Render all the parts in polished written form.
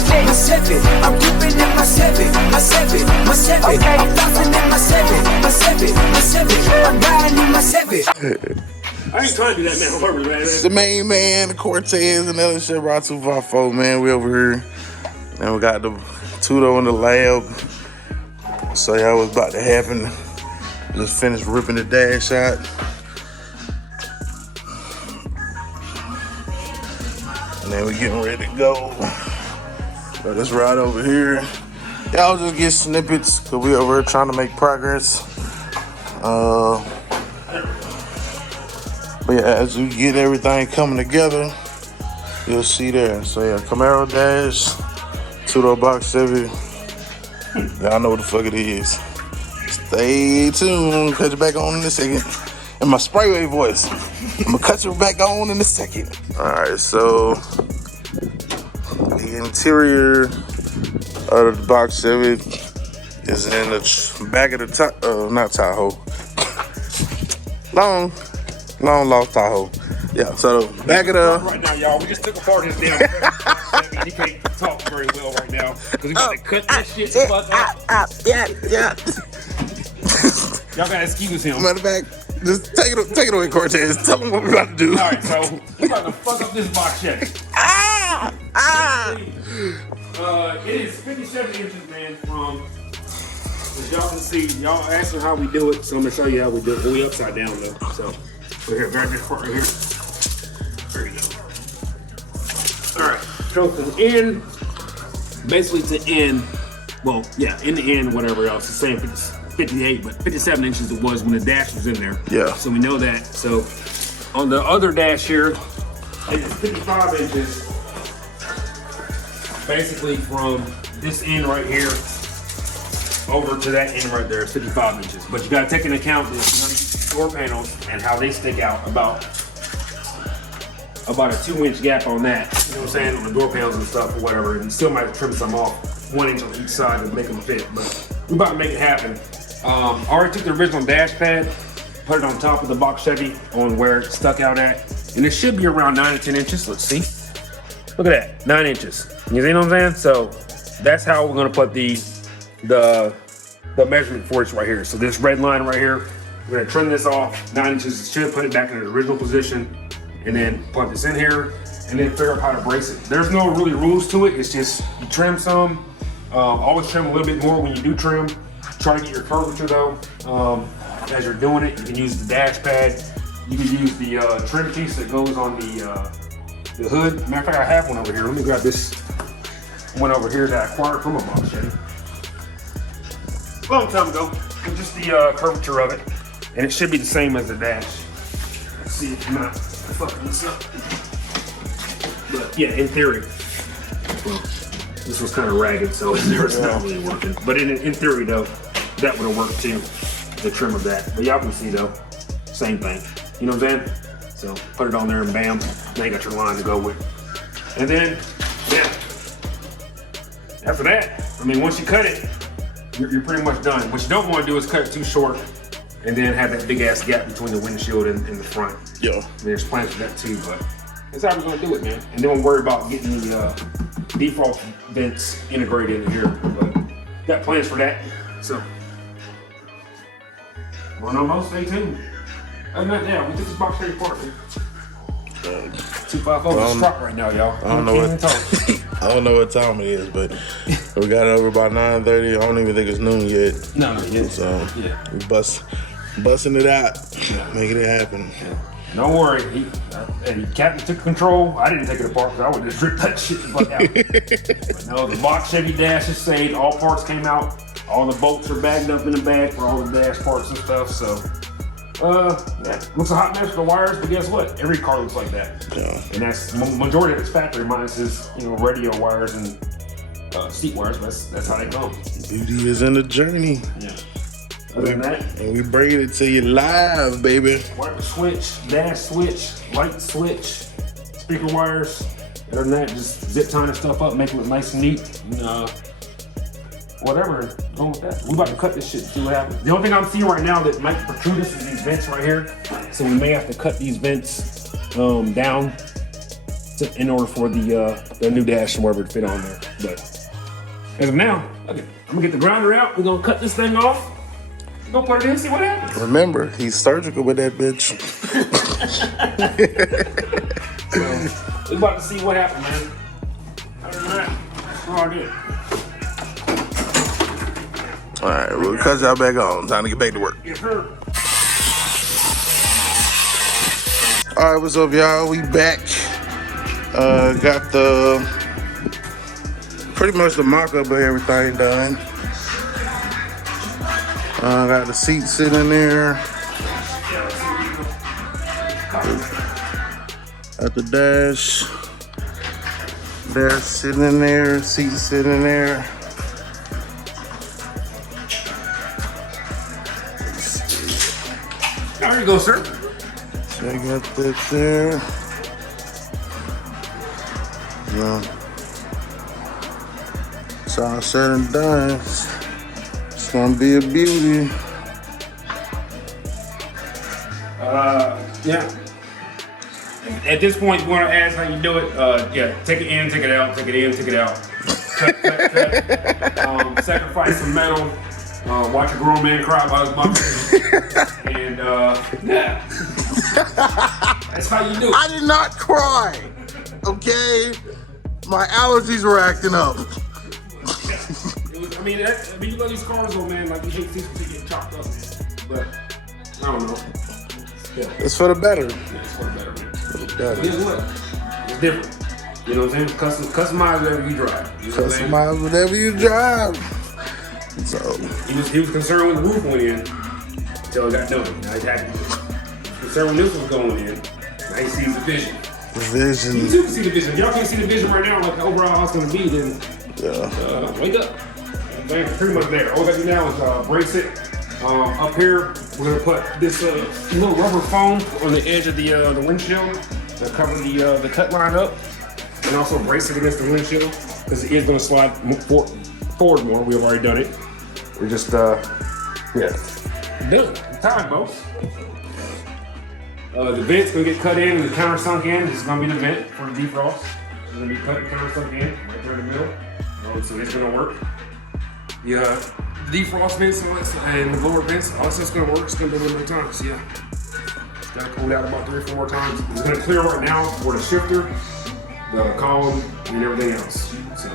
my Chevy. I'm ripping in my Chevy, my Chevy, my Chevy. Okay. I'm bouncing in my Chevy, my Chevy, my Chevy. I'm riding in my Chevy. I ain't trying to do that, man. Whoever, man. It's the main man, the Cortez, and other shit. Brought 254, man. We over here. And we got the Tudo in the lab. So y'all was about to happen. Just finished ripping the dash out. And then we getting ready to go. So this ride over here. Y'all just get snippets, cause we over here trying to make progress. But yeah, as we get everything coming together, you'll see there. So yeah, Camaro dash, two-door box Chevy. Y'all know what the fuck it is. Stay tuned. Cut you back on in a second. In my sprayway voice, I'm gonna cut you back on in a second. All right, so the interior of the box Chevy is in the back of the not Tahoe. Long lost Tahoe. Yeah, so back of the... Right now, y'all, we just took apart his damn Chevy. He can't talk very well right now. Because we about to cut this shit the fuck up. Yeah. Y'all gotta excuse him. Matter of fact, just take it away, Cortez. Tell them what we're about to do. Alright, so we're about to fuck up this box Chevy. It is 57 inches, man, from... As y'all can see, y'all asking how we do it, so I'm gonna show you how we do it. We upside down though, so we're here, grab this part right here. There you go. All right, so from end, basically to end, well, yeah, in the end, whatever else, the same 58, but 57 inches it was when the dash was in there. Yeah. So we know that. So on the other dash here, it is 55 inches, basically from this end right here over to that end right there is 55 inches. But you gotta take into account the door panels and how they stick out, about a 2-inch gap on that, you know what I'm saying, on the door panels and stuff or whatever, and still might trim some off 1 inch on each side to make them fit, but we're about to make it happen. I already took the original dash pad, put it on top of the box Chevy on where it stuck out at, and it should be around 9 to 10 inches, let's see. Look at that, 9 inches. You see what I'm saying? So that's how we're gonna put the measurement for this right here. So this red line right here, we're gonna trim this off 9 inches. Should put it back in its original position, and then plug this in here, and then figure out how to brace it. There's no really rules to it. It's just you trim some. Always trim a little bit more when you do trim. Try to get your curvature though. As you're doing it, you can use the dash pad. You can use the trim piece that goes on the hood. Matter of fact, I have one over here. Let me grab this one over here that I acquired from a box Chevy a long time ago. And just the curvature of it, and it should be the same as the dash. Let's see if I'm not fucking this up. But yeah, in theory, well, this was kind of ragged, so it's not really working. But in theory, though, that would have worked too, the trim of that. But y'all can see though, same thing. You know what I'm saying? So put it on there and bam, now you got your line to go with. And then, yeah, after that, I mean, once you cut it, you're pretty much done. What you don't want to do is cut it too short and then have that big ass gap between the windshield and the front. Yeah. I mean, there's plans for that too, but that's how we're gonna do it, man. And then we'll worry about getting the default vents integrated in here, but got plans for that. So, well, no more, stay tuned. Other than that, yeah, we took this box Chevy apart, man. 254 is struck right now, y'all. I don't know what time it is, but we got it over about 9:30. I don't even think it's noon yet. No, yeah. So yeah, we busting it out, making it happen. Yeah. Don't worry, Captain took control. I didn't take it apart because I would just rip that shit the fuck out. But no, the box Chevy dash is saved. All parts came out. All the bolts are bagged up in the bag for all the dash parts and stuff. So, yeah, looks a hot mess for the wires, but guess what? Every car looks like that. Yeah. And that's majority of its factory, minus his, radio wires and seat wires. But that's how they go. Beauty is in the journey. Yeah. Other than that, and we bringing it to you live, baby. Wiper switch, dash switch, light switch, speaker wires. Other than that, just zip tying the stuff up, make it look nice and neat. And, whatever, go with that. We about to cut this shit and see what happens. The only thing I'm seeing right now that might protrude us is these vents right here. So we may have to cut these vents down in order for the new dash and whatever to fit on there. But as of now, okay, I'm gonna get the grinder out. We're gonna cut this thing off. We're gonna put it in, see what happens. Remember, he's surgical with that bitch. So, we're about to see what happens, man. Other than that, that's all I did. All right, we'll cut y'all back on. Time to get back to work. Yes, sir. All right, what's up, y'all? We back. Got the pretty much the mock-up of everything done. Got the seat sitting there. At the dash. Dash sitting in there. Seat sitting there. There you go, sir. So I got that there. Yeah. It's all said and done. It's gonna be a beauty. Yeah. At this point, you want to ask how you do it. Yeah, take it in, take it out, take it in, take it out. Cut. Sacrifice some metal. Watch a grown man cry about his bucket. And yeah. That's how you do it. I did not cry. Okay? My allergies were acting up. I mean, you love these cars though, man. Like, you hate things to get chopped up. But, I don't know. Yeah. It's for the better. Yeah, it's for the better, man. For the better. Guess what? It's different. You know what I'm saying? Customize whatever you drive. You know what I'm saying? Customize whatever you drive. So he was concerned when the roof went in until it got done. Now he's happy with it. Concerned when this was going in. Now he sees the vision. the vision. You too can see the vision. If y'all can't see the vision right now, like the overall how it's gonna be, then wake up. Things are pretty much there. All we gotta do now is brace it. Up here, we're gonna put this little rubber foam on the edge of the windshield to cover the cut line up, and also brace it against the windshield because it is gonna slide forward more. We've already done it. We're just done. Time, folks. The vent's gonna get cut in and the counter sunk in. This is gonna be the vent for the defrost. It's gonna be cut and counter sunk in right there in the middle. So it's gonna work. The defrost vents and the lower vents, all this stuff's gonna work. It's gonna be a little bit of time. So yeah, it's gotta cool down about 3 or 4 more times. It's gonna clear right now for the shifter, the column, and everything else. So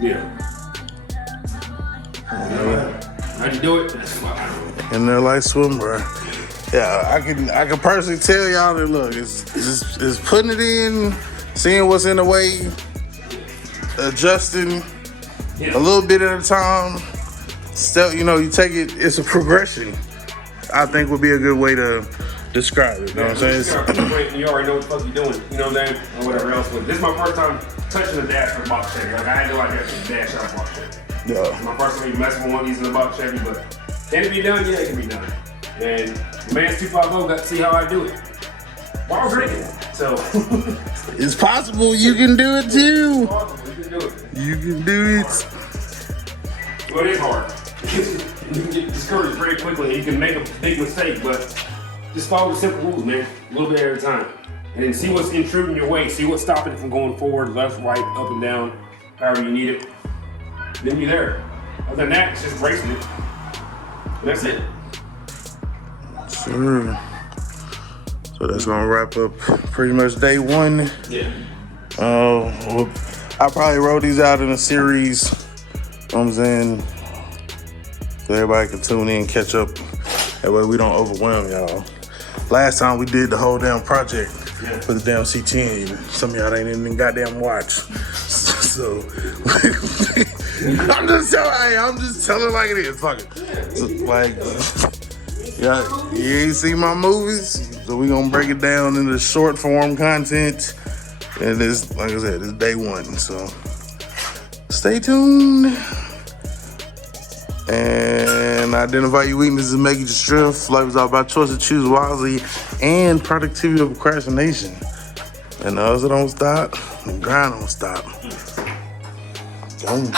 yeah. How'd you do it? In there like swimwear. Yeah, I can personally tell y'all that look, it's putting it in, seeing what's in the way, adjusting a little bit at a time. Still, you take it, it's a progression. I think would be a good way to describe it. You know what I'm saying? You already know what the fuck you're doing. You know what I'm saying? Or whatever else. This is my first time touching the dash with a box Chevy. Like, I had no idea I could dash out a box Chevy. Yeah. It's my first time messing with one of these in a box Chevy, but can it be done? Yeah, it can be done. And the man's 250 got to see how I do it. While I was drinking. So it's possible you can do it too. It's possible. You can do it. You can do it. Well, it is hard. You can get discouraged very quickly and you can make a big mistake, but just follow the simple rules, man. A little bit at a time. And then see what's intruding your way. See what's stopping it from going forward, left, right, up and down, however you need it. Then you're there. Other than that, it's just bracing it. And that's it. Sure. So that's gonna wrap up pretty much day one. Yeah. I probably wrote these out in a series. You know what I'm saying? So everybody can tune in, catch up. That way we don't overwhelm y'all. Last time we did the whole damn project for the damn C10. Some of y'all ain't even goddamn watch. So I'm just telling like it is. Fuck it. So, like, yeah, you ain't seen my movies, so we gonna break it down into short form content. And this, like I said, it's day one. So stay tuned. And identify your weaknesses and make it your strength. Life is all about choice to choose wisely and productivity of procrastination. And the hustle don't stop, the grind don't stop. Go.